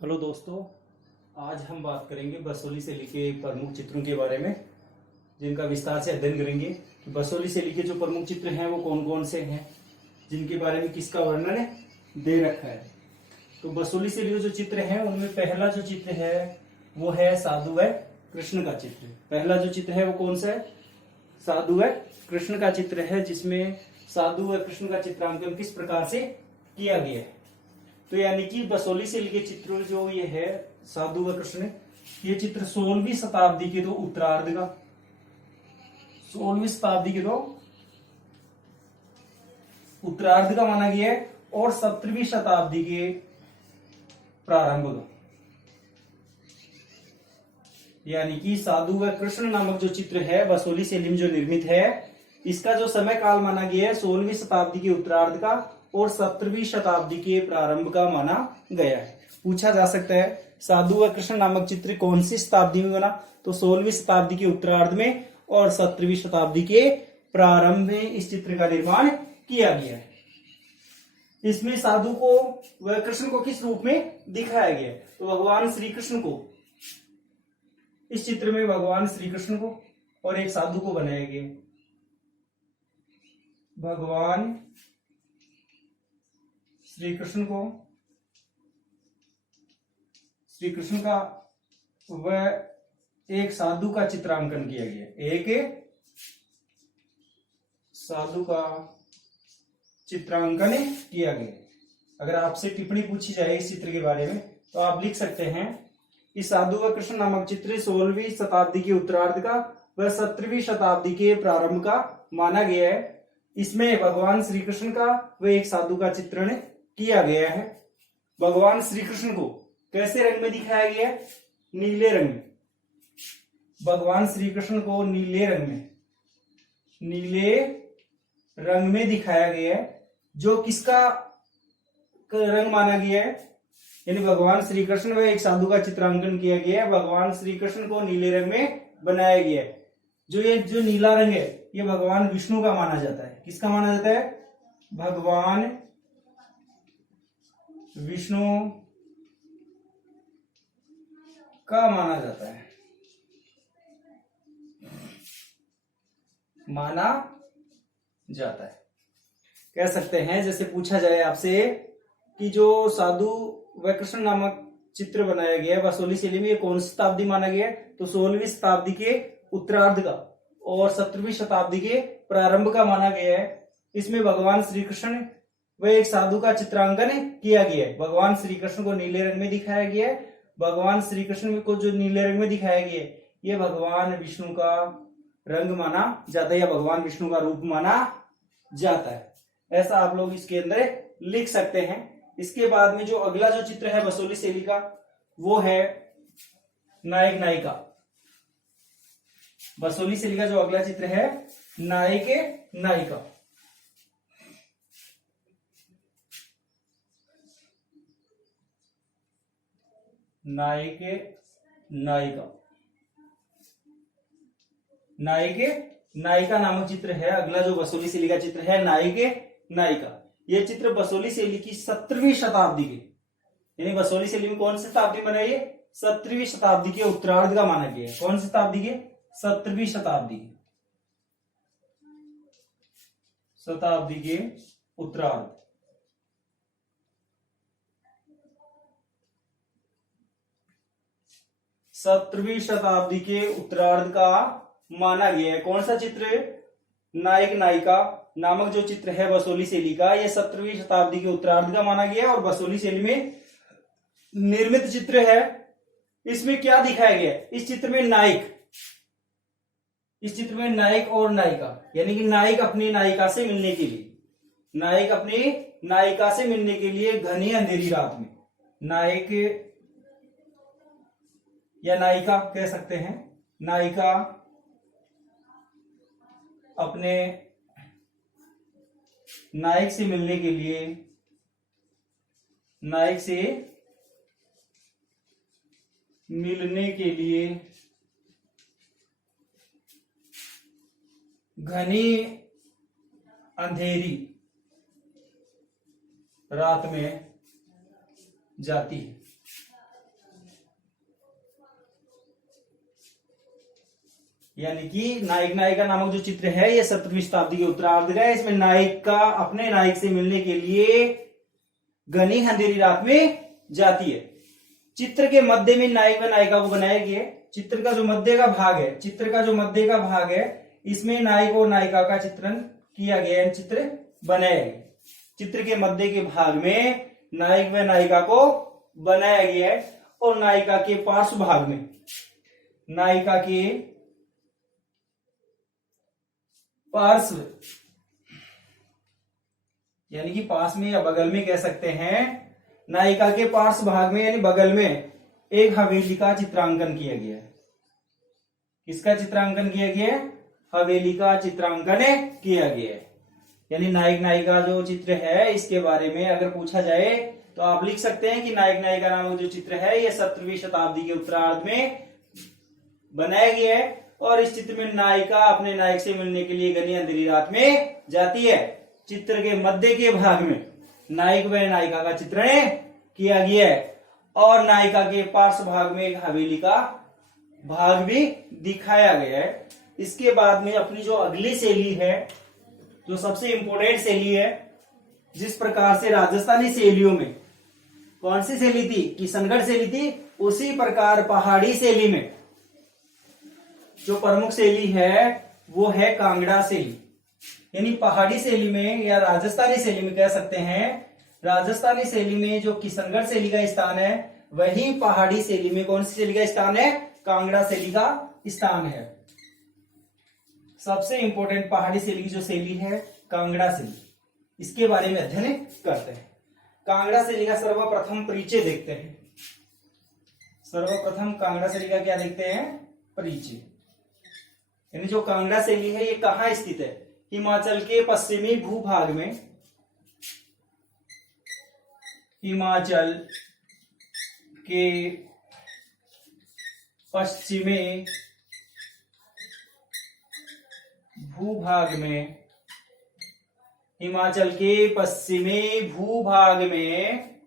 Hello दोस्तों, आज हम बात करेंगे बसोली से लिखे प्रमुख चित्रों के बारे में, जिनका विस्तार से अध्ययन करेंगे कि बसोली से लिखे जो प्रमुख चित्र हैं वो कौन कौन से हैं, जिनके बारे में किसका वर्णन दे रखा है। तो बसोली से लिखे जो चित्र हैं उनमें पहला जो चित्र है वो है साधु व कृष्ण का चित्र। पहला जो चित्र है वो कौन सा है? साधु व कृष्ण का चित्र है, जिसमें साधु व कृष्ण का चित्रांकन किस प्रकार से किया गया है। तो यानी कि बसोली से लिखे चित्र जो ये है साधु व कृष्ण, ये चित्र 16वीं शताब्दी के तो उत्तरार्ध का, 16वीं शताब्दी के तो उत्तरार्ध का माना गया है और 17वीं शताब्दी के प्रारंभ का। यानी कि साधु व कृष्ण नामक जो चित्र है बसोली शैली में जो निर्मित है, इसका जो समय काल माना गया है 16वीं शताब्दी के उत्तरार्ध का और 17वीं शताब्दी के प्रारंभ का माना गया है। पूछा जा सकता है साधु व कृष्ण नामक चित्र कौन सी शताब्दी में बना? तो 16वीं शताब्दी के उत्तरार्ध में और 17वीं शताब्दी के प्रारंभ में इस चित्र का निर्माण किया गया है। इसमें साधु को व कृष्ण को किस रूप में दिखाया गया है? तो भगवान श्री कृष्ण को, इस चित्र में भगवान श्री कृष्ण को और एक साधु को बनाया गया। भगवान श्री कृष्ण को, श्री कृष्ण का व एक साधु का चित्रांकन किया गया। एक साधु का चित्रांकन किया गया। अगर आपसे टिप्पणी पूछी जाए इस चित्र के बारे में तो आप लिख सकते हैं कि साधु व कृष्ण नामक चित्र 16वीं शताब्दी के उत्तरार्ध का व 17वीं शताब्दी के प्रारंभ का माना गया है। इसमें भगवान श्री कृष्ण का व एक साधु का चित्रण किया गया है। भगवान श्री कृष्ण को कैसे रंग में दिखाया गया है? नीले रंग में। भगवान श्री कृष्ण को नीले रंग में दिखाया गया है, जो किसका रंग माना गया है? यानी भगवान श्री कृष्ण व एक साधु का चित्रांकन किया गया है। भगवान श्री कृष्ण को नीले रंग में बनाया गया है। जो नीला रंग है ये भगवान विष्णु का माना जाता है। किसका माना जाता है? भगवान विष्णु का माना जाता है, कह सकते हैं। जैसे पूछा जाए आपसे कि जो साधु व कृष्ण नामक चित्र बनाया गया है बसोली शैली में, ये कौन सी शताब्दी माना गया है? तो 16वीं शताब्दी के उत्तरार्ध का और 17वीं शताब्दी के प्रारंभ का माना गया है। इसमें भगवान श्री कृष्ण व एक साधु का चित्रांकन किया गया है। भगवान श्री कृष्ण को नीले रंग में दिखाया गया है। भगवान श्री कृष्ण को जो नीले रंग में दिखाया गया है ये भगवान विष्णु का रंग माना जाता है या भगवान विष्णु का रूप माना जाता है। ऐसा आप लोग इसके अंदर लिख सकते हैं। इसके बाद में जो अगला जो चित्र है बसोली शैली का वो है नायक नायिका। बसोली शैली का जो अगला चित्र है नायक नायिका। नायिका नामक चित्र है अगला जो बसोली शैली का चित्र है नायक नायिका। यह चित्र बसोली शैली की 17वीं शताब्दी के, यानी बसोली शैली में कौन सी शताब्दी बनाई है? 17वीं शताब्दी के उत्तरार्ध का माना गया है। कौन सी शताब्दी के? 17वीं शताब्दी के उत्तरार्ध। सत्रहवीं शताब्दी के उत्तरार्ध का माना गया है। कौन सा चित्र? नायक नायिका नामक जो चित्र है बसोली शैली का, यह 17वीं शताब्दी के उत्तरार्ध का माना गया है और बसोली शैली में निर्मित चित्र है। इसमें क्या दिखाया गया है? इस चित्र में नायक और नायिका, यानी कि नायक अपनी नायिका से मिलने के लिए घनी अंधेरी रात में, नायक या नायिका कह सकते हैं, नायिका अपने नायक से मिलने के लिए घनी अंधेरी रात में जाती है। यानी कि नायक नायिका नामक जो चित्र है ये 17वीं शताब्दी के उत्तरार्ध का है। इसमें नायिका अपने नायक से मिलने के लिए घनी अंधेरी रात में जाती है। चित्र के मध्य में नायक व नायिका को बनाया गया है। चित्र का जो मध्य का भाग है इसमें नायक और नायिका का चित्रण किया गया है, चित्र बनाया गया। चित्र के मध्य के भाग में नायक व नायिका को बनाया गया है और नायिका के पार्श्व भाग में नायिका के पार्श्व यानी कि पास में या बगल में कह सकते हैं, नायिका के पार्श्व भाग में यानी बगल में एक हवेली का चित्रांकन किया गया है। किसका चित्रांकन किया गया है? हवेली का चित्रांकन किया गया है। यानी नायक नायिका जो चित्र है इसके बारे में अगर पूछा जाए तो आप लिख सकते हैं कि नायक नायिका नामक जो चित्र है ये 17वीं शताब्दी के उत्तरार्ध में बनाया गया है और इस चित्र में नायिका अपने नायक से मिलने के लिए घनी अंधेरी रात में जाती है। चित्र के मध्य के भाग में नायक व नायिका का चित्रण किया गया है और नायिका के पार्श्व भाग में एक हवेली का भाग भी दिखाया गया है। इसके बाद में अपनी जो अगली शैली है, जो सबसे इंपोर्टेंट शैली है, जिस प्रकार से राजस्थानी शैलियों में कौन सी शैली थी? किशनगढ़ शैली थी। उसी प्रकार पहाड़ी शैली में जो प्रमुख शैली है वो है कांगड़ा शैली। यानी पहाड़ी शैली में या राजस्थानी शैली में कह सकते हैं, राजस्थानी शैली में जो किशनगढ़ शैली का स्थान है वही पहाड़ी शैली में कौन सी शैली का स्थान है? कांगड़ा शैली का स्थान है। सबसे इंपॉर्टेंट पहाड़ी शैली की जो शैली है कांगड़ा शैली, इसके बारे में अध्ययन करते हैं। कांगड़ा शैली का सर्वप्रथम परिचय देखते हैं। सर्वप्रथम कांगड़ा शैली का क्या देखते हैं? परिचय। यानी जो कांगड़ा शैली है ये कहाँ स्थित है? हिमाचल के पश्चिमी भूभाग में, हिमाचल के पश्चिमी भूभाग में, हिमाचल के पश्चिमी भूभाग में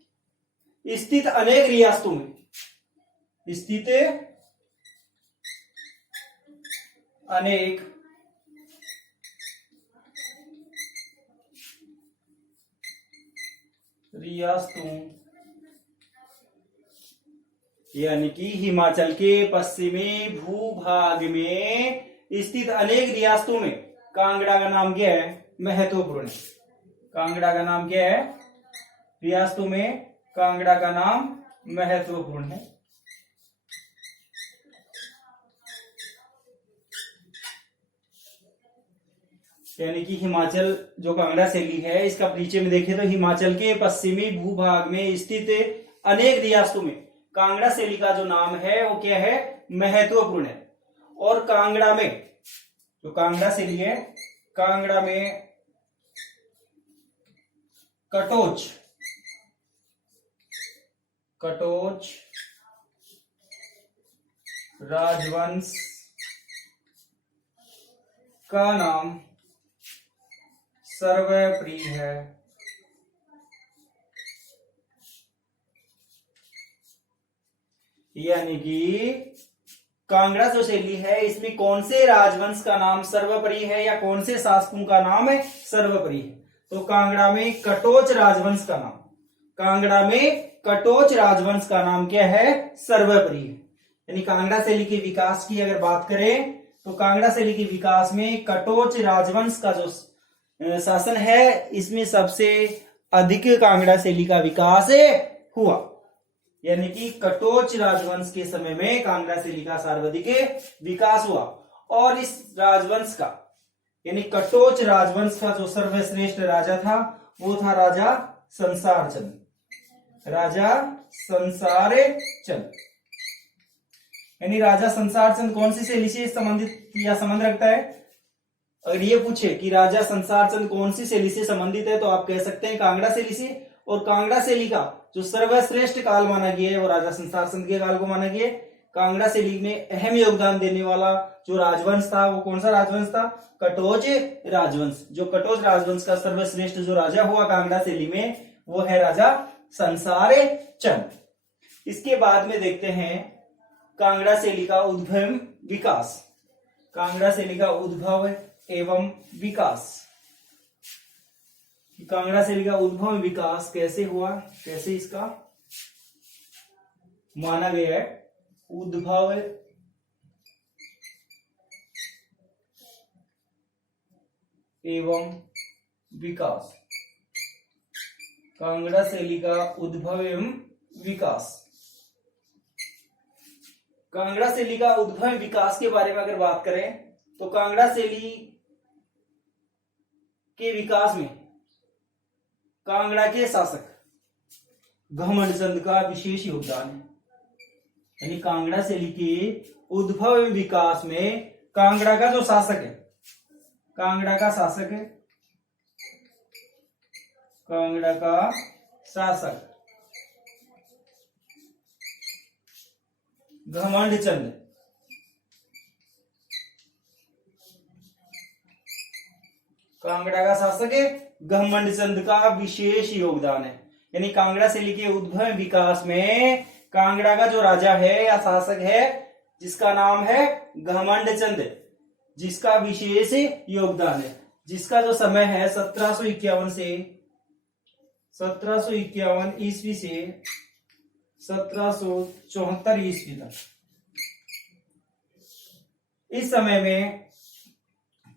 स्थित अनेक रियासतों में स्थित अनेक रियासतों, यानी कि हिमाचल के पश्चिमी भूभाग में स्थित अनेक रियासतों में कांगड़ा का नाम क्या है? महत्वपूर्ण है। कांगड़ा का नाम क्या है? रियासतों में कांगड़ा का नाम महत्वपूर्ण है। यानी कि हिमाचल जो कांगड़ा शैली है इसका परिचय में देखें तो हिमाचल के पश्चिमी भूभाग में स्थित अनेक रियासतों में कांगड़ा शैली का जो नाम है वो क्या है? महत्वपूर्ण है। और कांगड़ा में जो कांगड़ा शैली है, कांगड़ा में कटोच राजवंश का नाम सर्वप्रिय है। यानी कि कांगड़ा जो शैली है इसमें कौन से राजवंश का नाम सर्वोपरि है या कौन से शासकों का नाम है सर्वोपरि है? तो कांगड़ा में कटोच राजवंश का नाम, कांगड़ा में कटोच राजवंश का नाम क्या है? सर्वोपरि है। यानी कांगड़ा शैली के विकास की अगर बात करें तो कांगड़ा शैली के विकास में कटोच राजवंश का जो शासन है इसमें सबसे अधिक कांगड़ा शैली का विकास हुआ। यानी कि कटोच राजवंश के समय में कांगड़ा शैली का सर्वाधिक विकास हुआ और इस राजवंश का यानी कटोच राजवंश का जो सर्वश्रेष्ठ राजा था वो था राजा संसार चंद। राजा संसार चंद यानी राजा संसार चंद कौन सी शैली से संबंधित या संबंध रखता है? अगर ये पूछे कि राजा संसार चंद कौन सी शैली से संबंधित है तो आप कह सकते हैं कांगड़ा शैली से। और कांगड़ा शैली का जो सर्वश्रेष्ठ काल माना गया है वो राजा संसार चंद के काल को माना गया है। कांगड़ा शैली में अहम योगदान देने वाला जो राजवंश था वो कौन सा राजवंश था? कटोच राजवंश। जो कटोच राजवंश का सर्वश्रेष्ठ जो राजा हुआ कांगड़ा शैली में वो है राजा संसार चंद। इसके बाद में देखते हैं कांगड़ा शैली का उद्गम विकास। कांगड़ा शैली का उद्भव एवं विकास। कांगड़ा शैली का उद्भव एवं विकास कैसे हुआ, कैसे इसका माना गया है उद्भव एवं विकास। कांगड़ा शैली का उद्भव एवं विकास। कांगड़ा शैली का उद्भव एवं विकास के बारे में अगर बात करें तो कांगड़ा शैली के विकास में कांगड़ा के शासक घमंड चंद का विशेष योगदान है। यानी कांगड़ा शैली के उद्भव एवं विकास में कांगड़ा का जो शासक है, कांगड़ा का शासक है, कांगड़ा का शासक घमंड चंद, कांगड़ा का शासक है घमंड चंद का विशेष योगदान है। यानी कांगड़ा शैली के उद्भव विकास में कांगड़ा का जो राजा है या शासक है जिसका नाम है घमंड चंद, जिसका विशेष योगदान है, जिसका जो समय है 1751 से 1751 ईस्वी से 1774 ईस्वी तक। इस समय में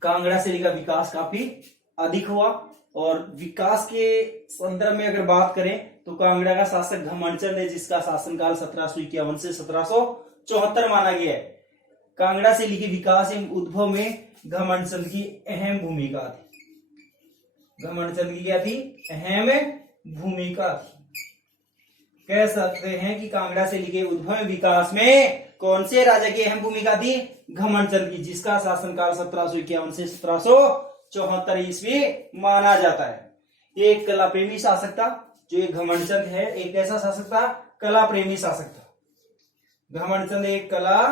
कांगड़ा शैली का विकास काफी अधिक हुआ और विकास के संदर्भ में अगर बात करें तो कांगड़ा का शासक घमंड चंद है जिसका शासनकाल 1751 से 1774 माना गया है। कांगड़ा शैली के विकास एवं उद्भव में घमंड चंद की अहम भूमिका थी। घमंड चंद की क्या थी? अहम भूमिका थी। कह सकते हैं कि कांगड़ा शैली के उद्भव विकास में कौन से राजा की अहम भूमिका थी? घमंड चंद की, जिसका शासनकाल 1751 से 1774 ईस्वी माना जाता है। एक कला प्रेमी शासक था जो एक घमंड चंद है। एक ऐसा शासक था कला प्रेमी शासक था। घमंड चंद एक कला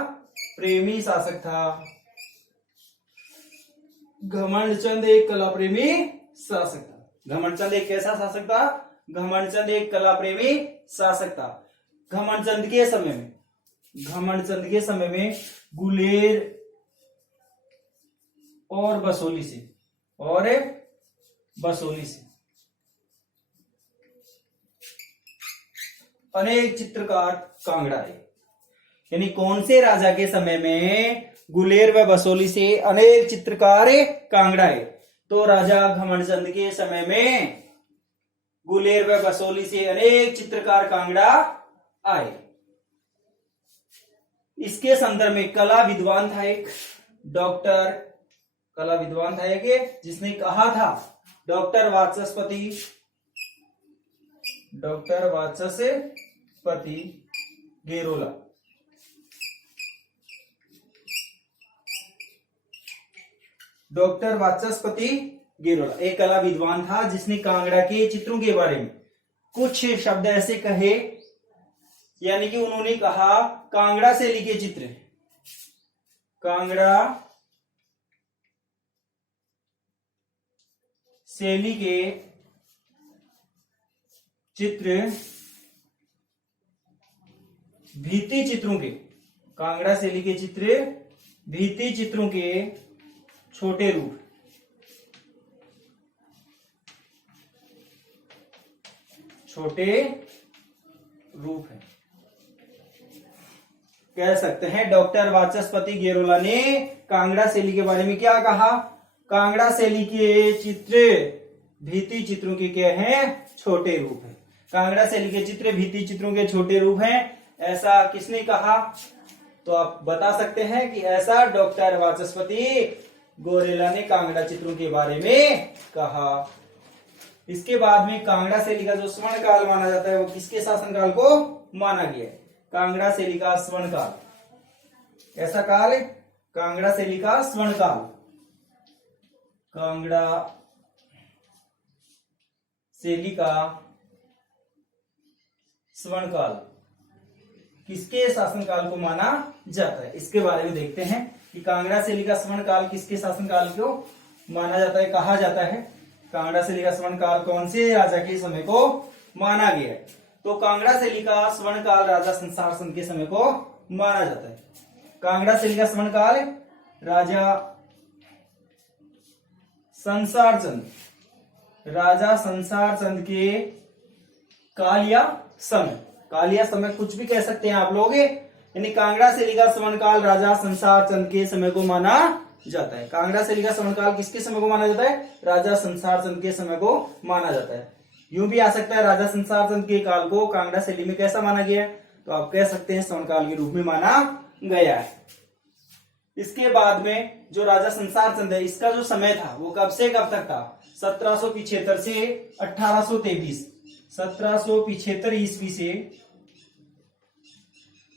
प्रेमी शासक था। घमंड चंद एक कला प्रेमी शासक था। घमंड चंद एक कैसा शासक था? घमंड चंद एक कला प्रेमी शासक था। घमंड चंद के समय में, घमंड चंद के समय में गुलेर और बसोली से अनेक चित्रकार कांगड़ा आए। यानी कौन से राजा के समय में गुलेर व बसोली से अनेक चित्रकार कांगड़ा आए? तो राजा घमंड चंद के समय में गुलेर व बसोली से अनेक चित्रकार कांगड़ा आए। इसके संदर्भ में कला विद्वान था एक जिसने कहा था डॉक्टर वाचस्पति गेरोला। डॉक्टर वाचस्पति गेरोला एक कला विद्वान था जिसने कांगड़ा के चित्रों के बारे में कुछ शब्द ऐसे कहे, यानी कि उन्होंने कहा कांगड़ा शैली के चित्र, कांगड़ा शैली के चित्र भित्ति चित्रों के, कांगड़ा शैली के चित्र भित्ति चित्रों के छोटे रूप है। कह सकते हैं डॉक्टर वाचस्पति गेरोला ने कांगड़ा शैली के बारे में क्या कहा? कांगड़ा शैली के चित्र भित्ति चित्रों के क्या हैं? छोटे रूप है। कांगड़ा शैली के चित्र भित्ति चित्रों के छोटे रूप हैं, ऐसा किसने कहा? तो आप बता सकते हैं कि ऐसा डॉक्टर वाचस्पति गेरोला ने कांगड़ा चित्रों के बारे में कहा। इसके बाद में कांगड़ा शैली का जो स्वर्ण काल माना जाता है वो किसके शासनकाल को माना गया है? कांगड़ा शैली का स्वर्ण काल। ऐसा काल है कांगड़ा शैली का स्वर्ण काल। कांगड़ा शैली का स्वर्ण काल किसके शासनकाल को माना जाता है? इसके बारे में देखते हैं कि कांगड़ा शैली का स्वर्ण काल किसके शासनकाल को माना जाता है, कहा जाता है। कांगड़ा शैली का स्वर्ण काल कौन से राजा के समय को माना गया है? तो कांगड़ा शैली का स्वर्ण काल राजा संसार चंद के समय को माना जाता है। कांगड़ा शैली का स्वर्ण काल राजा संसार चंद, राजा संसार चंद के काल या समय, काल या समय कुछ भी कह सकते हैं आप लोग, यानी कांगड़ा शैली का समनकाल राजा संसार चंद के समय को माना जाता है। कांगड़ा शैली का समनकाल किसके समय को माना जाता है? राजा संसार चंद के समय को माना जाता है। यूं भी आ सकता है राजा संसार चंद के काल को कांगड़ा शैली में कैसा माना गया है, तो आप कह सकते हैं समनकाल के रूप में माना गया है। इसके बाद में जो राजा संसार चंद है, इसका जो समय था वो कब से कब तक था? 1775 से 1823, 1775 ईस्वी से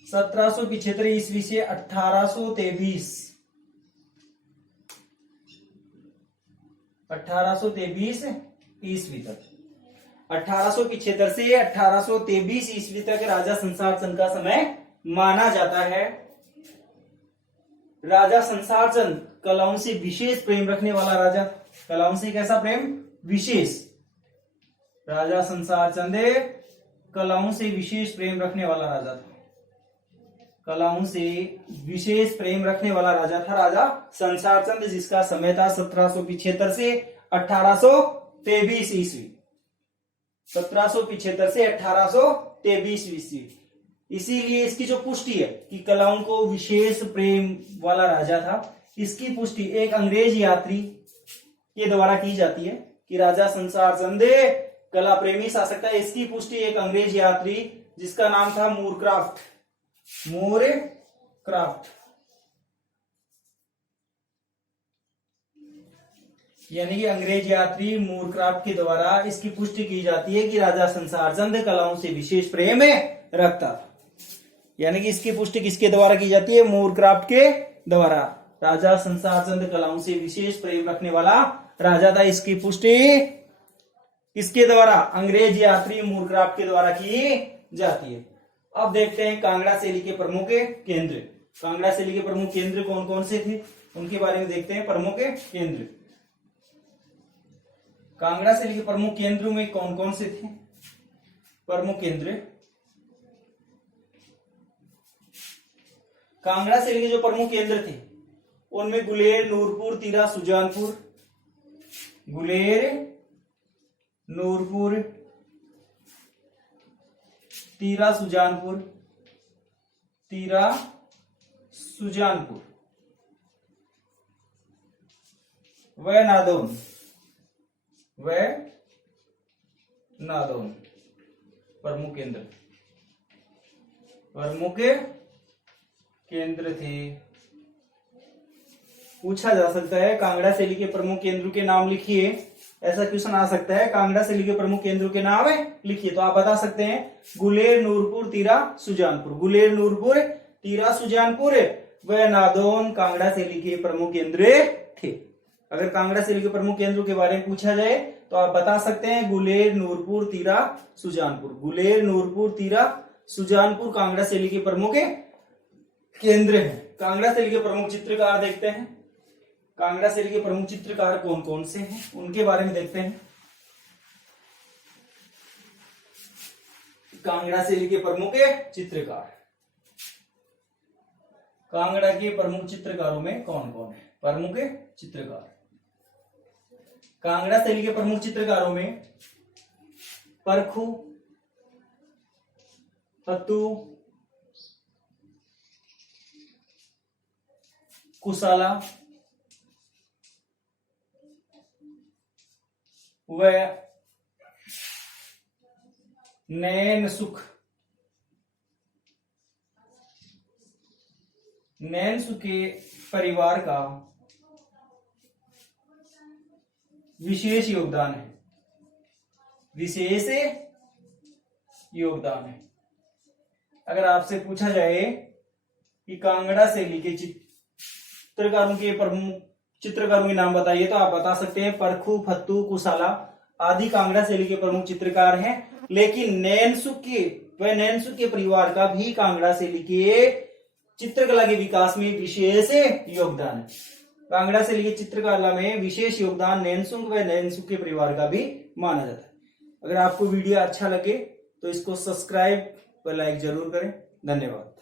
1775 ईस्वी से 1823 ईस्वी तक, 1875 से 1823 ईस्वी तक राजा संसार चंद का समय माना जाता है। राजा संसार चंद कलाओं से विशेष प्रेम रखने वाला राजा, कलाओं से कैसा प्रेम? विशेष। राजा संसार चंद कलाओं से विशेष प्रेम रखने वाला राजा था, कलाओं से विशेष प्रेम रखने वाला राजा था राजा संसार चंद, जिसका समय था 1775 से 1823 ईस्वी, 1775 से 1823 ईस्वी। इसीलिए इसकी जो पुष्टि है कि कलाओं को विशेष प्रेम वाला राजा था, इसकी पुष्टि एक अंग्रेज यात्री के द्वारा की जाती है कि राजा संसार चंद कला प्रेमी शासक था। इसकी पुष्टि एक अंग्रेज यात्री जिसका नाम था मूरक्राफ्ट, मूरक्राफ्ट, यानी कि अंग्रेज यात्री मूरक्राफ्ट के द्वारा इसकी पुष्टि की जाती है कि राजा संसार चंद कलाओं से विशेष प्रेम रखता था। यानी कि इसकी पुष्टि किसके द्वारा की जाती है? मूरक्राफ्ट के द्वारा। राजा संसार चंद कलाओं से विशेष प्रेम रखने वाला राजा था, इसकी पुष्टि किसके द्वारा? अंग्रेज यात्री मूरक्राफ्ट के द्वारा की जाती है। अब देखते हैं कांगड़ा शैली के प्रमुख केंद्र। कांगड़ा शैली के प्रमुख केंद्र कौन कौन से थे, उनके बारे में देखते हैं। प्रमुख केंद्र, कांगड़ा शैली के प्रमुख केंद्रों में कौन कौन से थे? प्रमुख केंद्र कांगड़ा शैली के जो प्रमुख केंद्र थे उनमें गुलेर, नूरपुर, तीरा, सुजानपुर, गुलेर, नूरपुर, तीरा, सुजानपुर, तीरा, सुजानपुर व नादौन, व नादौन प्रमुख केंद्र, प्रमुख केंद्र थे। पूछा जा सकता है कांगड़ा शैली के प्रमुख केंद्रों के नाम लिखिए, ऐसा क्वेश्चन आ सकता है। कांगड़ा शैली के प्रमुख केंद्रों के नाम लिखिए, तो आप बता सकते हैं गुलेर, नूरपुर, तीरा, सुजानपुर। गुलेर, नूरपुर, तीरा, सुजानपुर व नादौन कांगड़ा शैली के प्रमुख केंद्र थे। अगर कांगड़ा शैली के प्रमुख केंद्रों के बारे में पूछा जाए तो आप बता सकते हैं गुलेर, नूरपुर, तीरा, सुजानपुर। गुलेर, नूरपुर, तीरा, सुजानपुर कांगड़ा शैली के प्रमुख केंद्र हैं। कांगड़ा शैली के प्रमुख चित्रकार देखते हैं। कांगड़ा शैली के प्रमुख चित्रकार कौन कौन से हैं उनके बारे में देखते हैं। कांगड़ा शैली के प्रमुख चित्रकार, कांगड़ा के प्रमुख चित्रकारों में कौन कौन है? प्रमुख चित्रकार कांगड़ा शैली के प्रमुख चित्रकारों में परखू, फत्तू, कुशाला व नैन सुख। नैन सुख के परिवार का विशेष योगदान है, विशेष योगदान है। अगर आपसे पूछा जाए कि कांगड़ा शैली के चित्रकारों के प्रमुख चित्रकारों के नाम बताइए, तो आप बता सकते हैं परखू, फत्तू, कुशाला आदि कांगड़ा शैली के प्रमुख चित्रकार हैं। लेकिन नैनसुख के परिवार का भी कांगड़ा शैली के चित्रकला के विकास में विशेष योगदान है। कांगड़ा शैली की चित्रकला में विशेष योगदान नैनसुख व नैनसुख के परिवार का भी माना जाता है। अगर आपको वीडियो अच्छा लगे तो इसको सब्सक्राइब व लाइक जरूर करें। धन्यवाद।